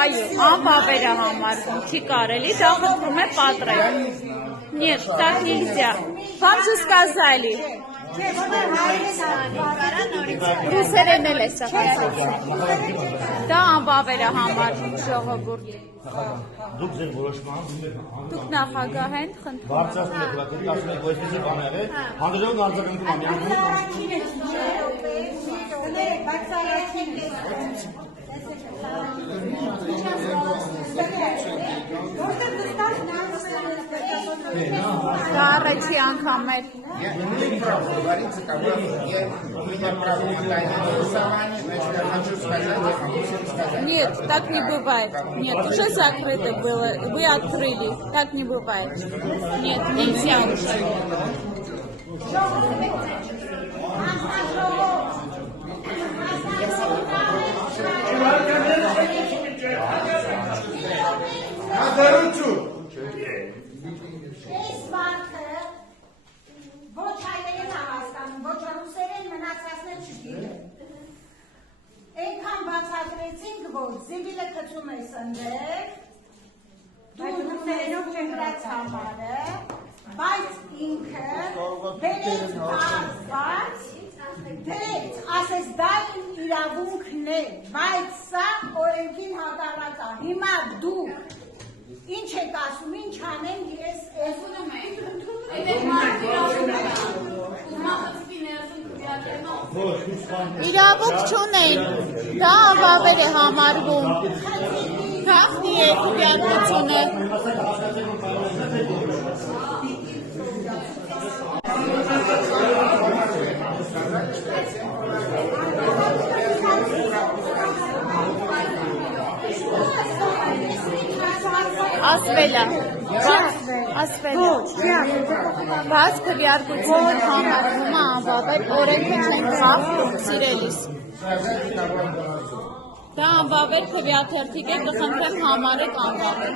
այո, անվավեր է համարվում, չի կարելի, դա խնդրում է պատրել։ Нет, так нельзя. Вам же сказали. Ռուսերեն էլ է սա խոսում։ Դա անվավեր է համարվում ժողովուրդ։ Դուք ձեր որոշման Դուք նախագահ են խնդրում։ բարձրացնեք, ասում եք, այսպեսի բան ա եղել, հանդերձանք արձագանքում Դա առաջի անգամ էր։ Нет, так не бывает. Нет, уже закрыто было. Вы открыли. Так не бывает. Нет, нельзя уже. Ոչ հայերեն հավաստանում, ոչ ռուսերեն մնացածներ չգիտեն։ Այնքան բացատրեցինք, որ զիվիլը գցում է սնդեր, դու ռուսերենով չեն գրած համարը, բայց ինքը բերեց հարված, դրեց, ասես դա իմ իրավունքն է, բայց սա օրենքին հակառակ է, հիմա դուք ինչ եք ասում, ինչ անենք, ես ուզում եմ։ Իրավունք չունեն, դա անվավեր է համարվում, գաղտնի է քվեարկությունը։ Ասվել է, բաց քվեարկությունը համարվում է անվավեր, օրենքը չեն խախտում, սիրելիս։ Դա անվավեր քվեաթերթիկ է, կխնդրեմ համարեք անվավեր։